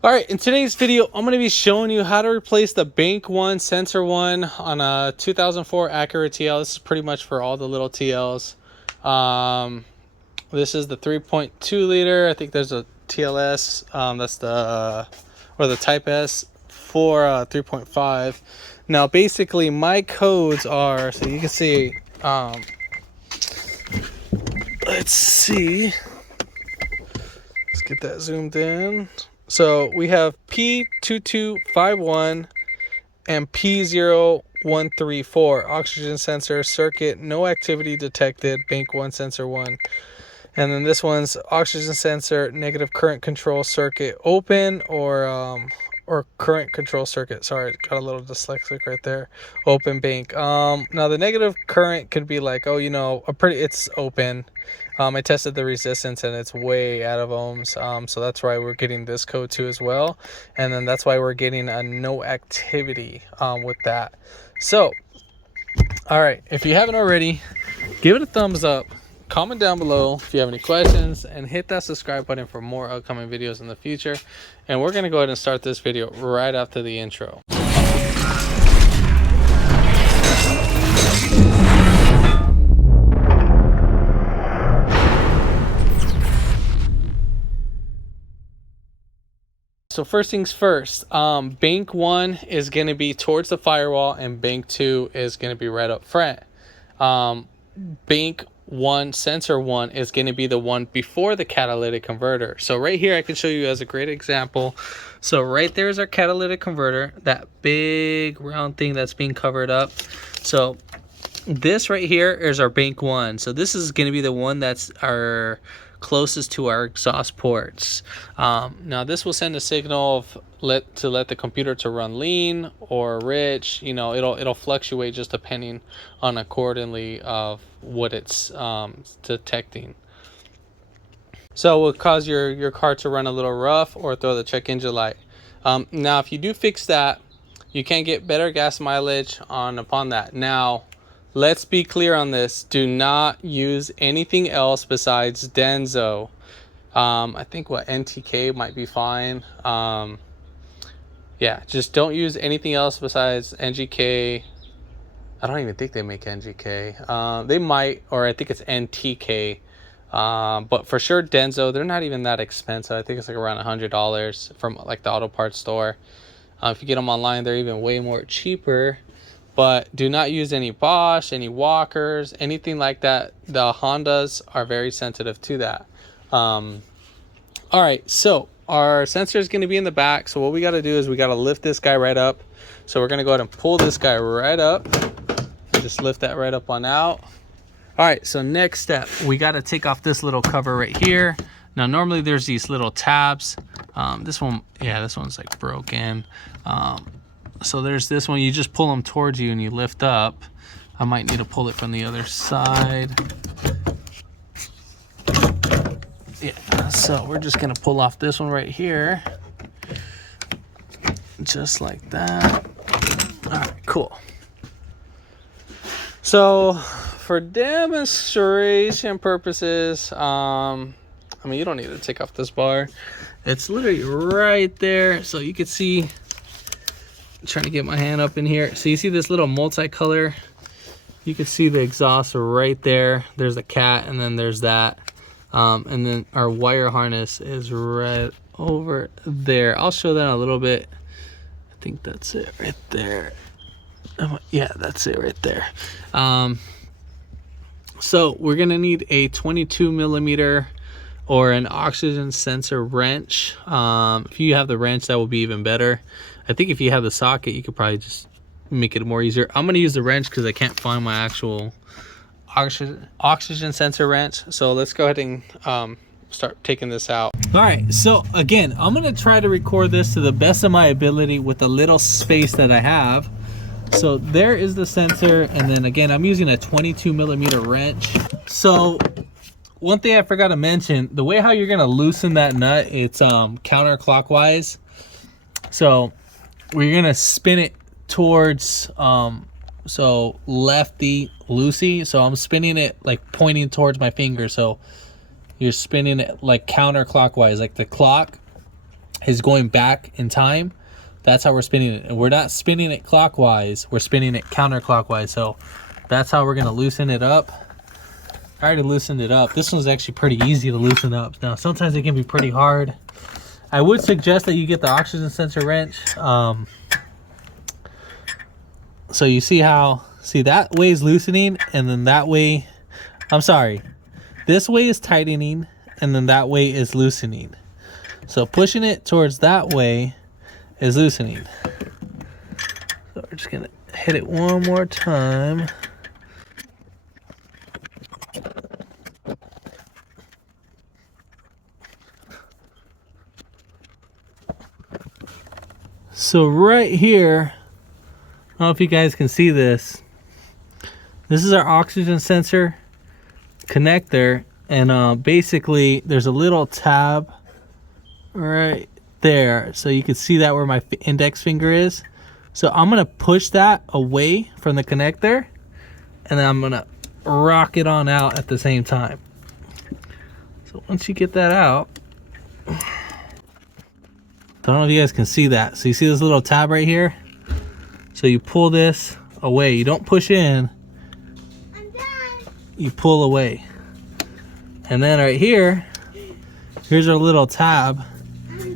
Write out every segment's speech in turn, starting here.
All right, in today's video, I'm going to be showing you how to replace the Bank 1 Sensor 1 on a 2004 Acura TL. This is pretty much for all the little TLs. This is the 3.2 liter. I think there's a TLS, that's the, or the Type S for 3.5. Now, basically, my codes are, so you can see, let's see. Let's get that zoomed in. So we have p2251 and p0134 oxygen sensor circuit, no activity detected, Bank 1 Sensor 1. And then this one's oxygen sensor, negative current control circuit open, or current control circuit. Sorry, got a little dyslexic right there. Open Bank. Now the negative current could be like, oh, you know, it's open. I tested the resistance and it's way out of ohms. So that's why we're getting this code too as well. And then that's why we're getting a no activity with that. So, all right, if you haven't already, give it a thumbs up. Comment down below if you have any questions, and hit that subscribe button for more upcoming videos in the future. And we're going to go ahead and start this video right after the intro. So first things first, Bank 1 is going to be towards the firewall and Bank 2 is going to be right up front. Bank 1 Sensor 1 is going to be the one before the catalytic converter. So right here I can show you as a great example. So right there is our catalytic converter, that big round thing that's being covered up. So this right here is our Bank 1. So this is going to be the one that's our closest to our exhaust ports. Now this will send a signal of let the computer to run lean or rich. You know, it'll fluctuate just depending on accordingly of what it's detecting. So it will cause your car to run a little rough or throw the check engine light. Now if you do fix that, you can get better gas mileage upon that. Now let's be clear on this. Do not use anything else besides Denso. I think NTK might be fine. Yeah, just don't use anything else besides NGK. I don't even think they make NGK. They might, or I think it's NTK. But for sure Denso, they're not even that expensive. I think it's like around $100 from like the auto parts store. If you get them online, they're even way more cheaper. But do not use any Bosch, any Walkers, anything like that. The Hondas are very sensitive to that. All right, so our sensor is going to be in the back. So what we got to do is we got to lift this guy right up. So we're going to go ahead and pull this guy right up. Just lift that right up on out. All right, so next step, we got to take off this little cover right here. Now normally there's these little tabs. This one, yeah, this one's like broken. So there's this one, you just pull them towards you and you lift up. I might need to pull it from the other side. Yeah, so we're just gonna pull off this one right here. Just like that. All right, cool. So for demonstration purposes, I mean, you don't need to take off this bar. It's literally right there. So you can see, trying to get my hand up in here. So you see this little multicolor, you can see the exhaust right there. There's a cat, and then there's that, and then our wire harness is right over there. I'll show that in a little bit. I think that's it right there. Yeah, that's it right there. So we're gonna need a 22 millimeter or an oxygen sensor wrench. If you have the wrench, that will be even better. I think if you have the socket, you could probably just make it more easier. I'm gonna use the wrench because I can't find my actual oxygen sensor wrench. So let's go ahead and start taking this out. All right, so again, I'm gonna try to record this to the best of my ability with the little space that I have. So there is the sensor, and then again, I'm using a 22 millimeter wrench. So one thing I forgot to mention, the way how you're gonna loosen that nut, it's counterclockwise. So we're gonna spin it towards so lefty loosey. So I'm spinning it like pointing towards my finger. So you're spinning it like counterclockwise, like the clock. is going back in time, that's how we're spinning it. And we're not spinning it clockwise, we're spinning it counterclockwise. So that's how we're gonna loosen it up. I already loosened it up. This one's actually pretty easy to loosen up. Now, sometimes it can be pretty hard. I would suggest that you get the oxygen sensor wrench. So you see that way is loosening, and then that way, I'm sorry, this way is tightening, and then that way is loosening. So pushing it towards that way is loosening. So we're just gonna hit it one more time. So right here, I don't know if you guys can see this. This is our oxygen sensor connector, and basically there's a little tab right there. So you can see that where my index finger is. So I'm gonna push that away from the connector, and then I'm gonna rock it on out at the same time. So once you get that out, I don't know if you guys can see that. So you see this little tab right here? So you pull this away. You don't push in. I'm done. You pull away. And then right here, here's our little tab.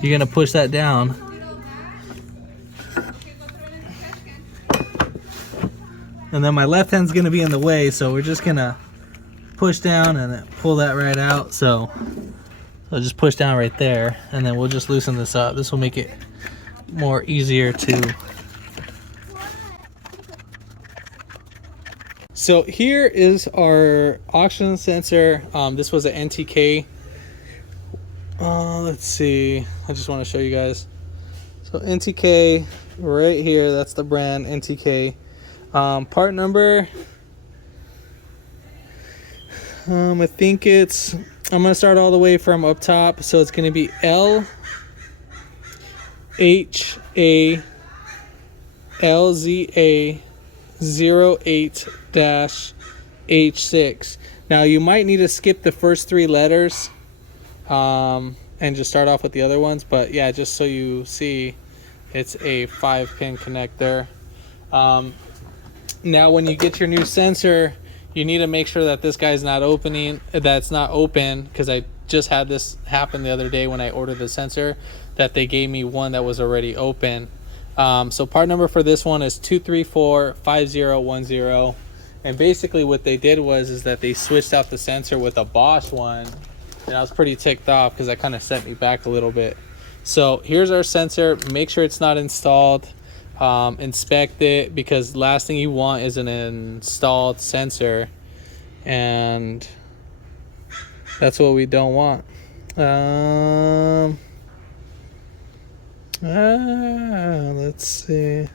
You're gonna push that down. And then my left hand's gonna be in the way, so we're just gonna push down and then pull that right out. So I'll just push down right there, and then we'll just loosen this up. This will make it more easier to. So here is our oxygen sensor. This was an NTK. Let's see. I just want to show you guys. So NTK right here. That's the brand NTK. Part number. I think it's. I'm gonna start all the way from up top. So it's gonna be LHALZA08-H6. Now you might need to skip the first 3 letters and just start off with the other ones, but yeah, just so you see, it's a 5-pin connector. Now when you get your new sensor, you need to make sure that this guy's not opening, that's not open, because I just had this happen the other day when I ordered the sensor, that they gave me one that was already open. So part number for this one is 2345010. And basically what they did is that they switched out the sensor with a Bosch one, and I was pretty ticked off because that kind of set me back a little bit. So here's our sensor. Make sure it's not installed. Inspect it, because last thing you want is an installed sensor, and that's what we don't want. Let's see.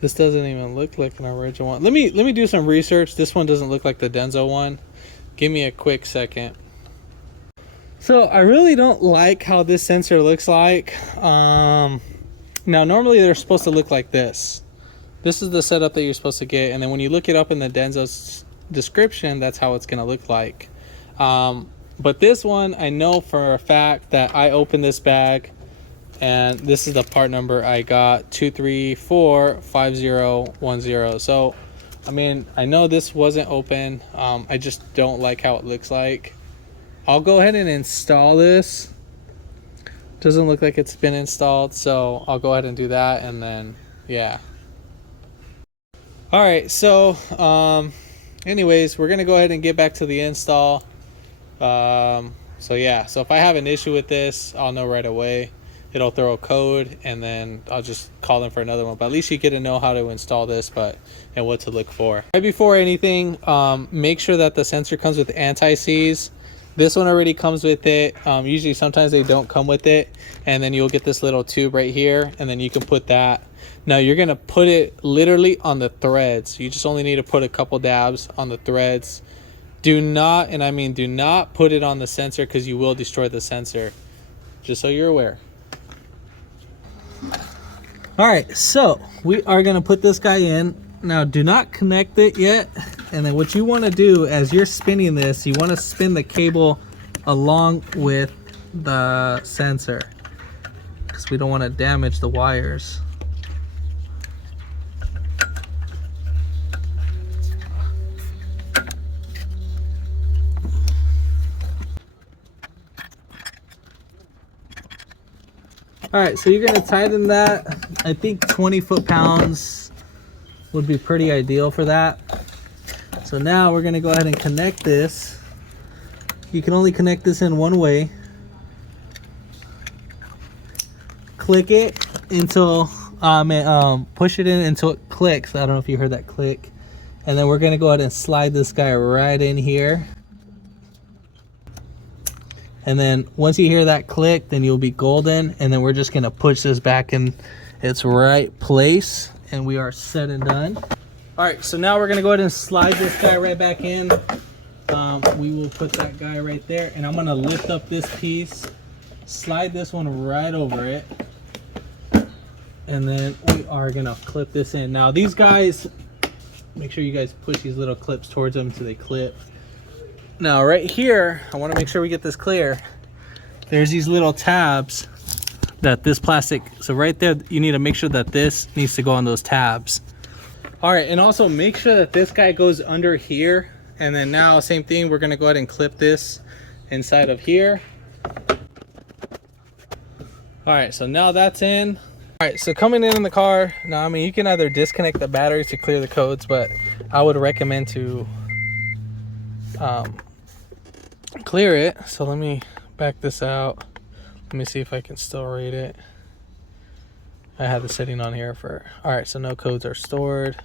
This doesn't even look like an original one. Let me do some research. This one doesn't look like the Denso one. Give me a quick second. So I really don't like how this sensor looks like. Now normally they're supposed to look like this. This is the setup that you're supposed to get, and then when you look it up in the Denso's description, that's how it's gonna look like. But this one, I know for a fact that I opened this bag, and this is the part number I got, 2345010. So I mean, I know this wasn't open. I just don't like how it looks like. I'll go ahead and install this. Doesn't look like it's been installed, so I'll go ahead and do that, and then yeah. All right, so anyways, we're gonna go ahead and get back to the install. So yeah, so if I have an issue with this, I'll know right away. It'll throw a code, and then I'll just call them for another one. But at least you get to know how to install this, and what to look for. Right before anything, make sure that the sensor comes with anti-seize. This one already comes with it. Usually sometimes they don't come with it, and then you'll get this little tube right here, and then you can put that. Now you're gonna put it literally on the threads. You just only need to put a couple dabs on the threads. Do not, and I mean do not put it on the sensor, because you will destroy the sensor, just so you're aware. All right, so we are gonna put this guy in. Now do not connect it yet. And then what you want to do as you're spinning this, you want to spin the cable along with the sensor, because we don't want to damage the wires. All right, so you're gonna tighten that. I think 20 foot-pounds would be pretty ideal for that. So now we're gonna go ahead and connect this. You can only connect this in one way. Click it until, push it in until it clicks. I don't know if you heard that click. And then we're gonna go ahead and slide this guy right in here. And then once you hear that click, then you'll be golden. And then we're just gonna push this back in its right place, and we are set and done. All right, so now we're gonna go ahead and slide this guy right back in. We will put that guy right there, and I'm gonna lift up this piece, slide this one right over it, and then we are gonna clip this in. Now these guys, make sure you guys push these little clips towards them so they clip. Now right here, I want to make sure we get this clear. There's these little tabs that this plastic, so right there you need to make sure that this needs to go on those tabs. All right, and also make sure that this guy goes under here. And then now same thing, we're gonna go ahead and clip this inside of here. All right, so now that's in. All right, so coming in the car, now I mean you can either disconnect the batteries to clear the codes, but I would recommend to clear it. So let me back this out. Let me see if I can still read it. I have the setting on here for, all right, so no codes are stored.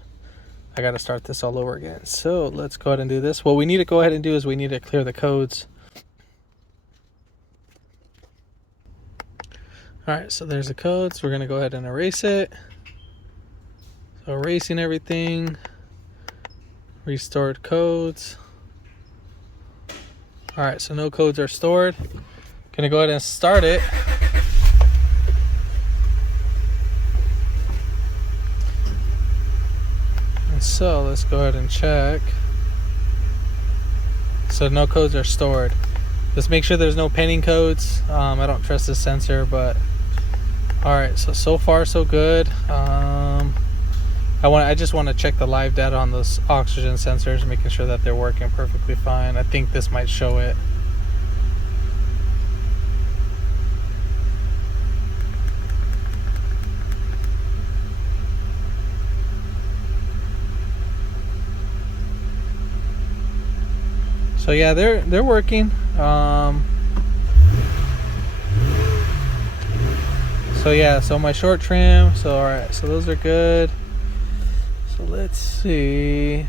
I got to start this all over again. So let's go ahead and do this. What we need to go ahead and do is we need to clear the codes. All right, so there's the codes. We're going to go ahead and erase it. So erasing everything. Restored codes. All right, so no codes are stored. Gonna go ahead and start it. And so let's go ahead and check. So no codes are stored. Just make sure there's no pending codes. I don't trust this sensor, but all right, so far so good. I just want to check the live data on those oxygen sensors, making sure that they're working perfectly fine. I think this might show it. So yeah, they're working. So yeah, so my short trim. So all right, so those are good. So let's see.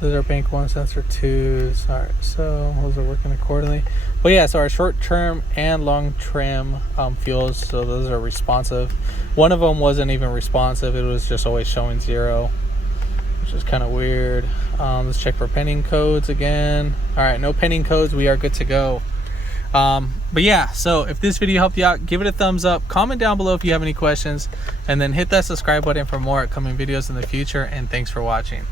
Those are bank 1 sensor 2s. All right, so those are working accordingly. But yeah, so our short term and long trim fuels, so those are responsive. One of them wasn't even responsive. It was just always showing 0, which is kind of weird. Let's check for pending codes again. All right, no pending codes. We are good to go. But yeah, so if this video helped you out, give it a thumbs up, comment down below if you have any questions, and then hit that subscribe button for more upcoming videos in the future. And thanks for watching.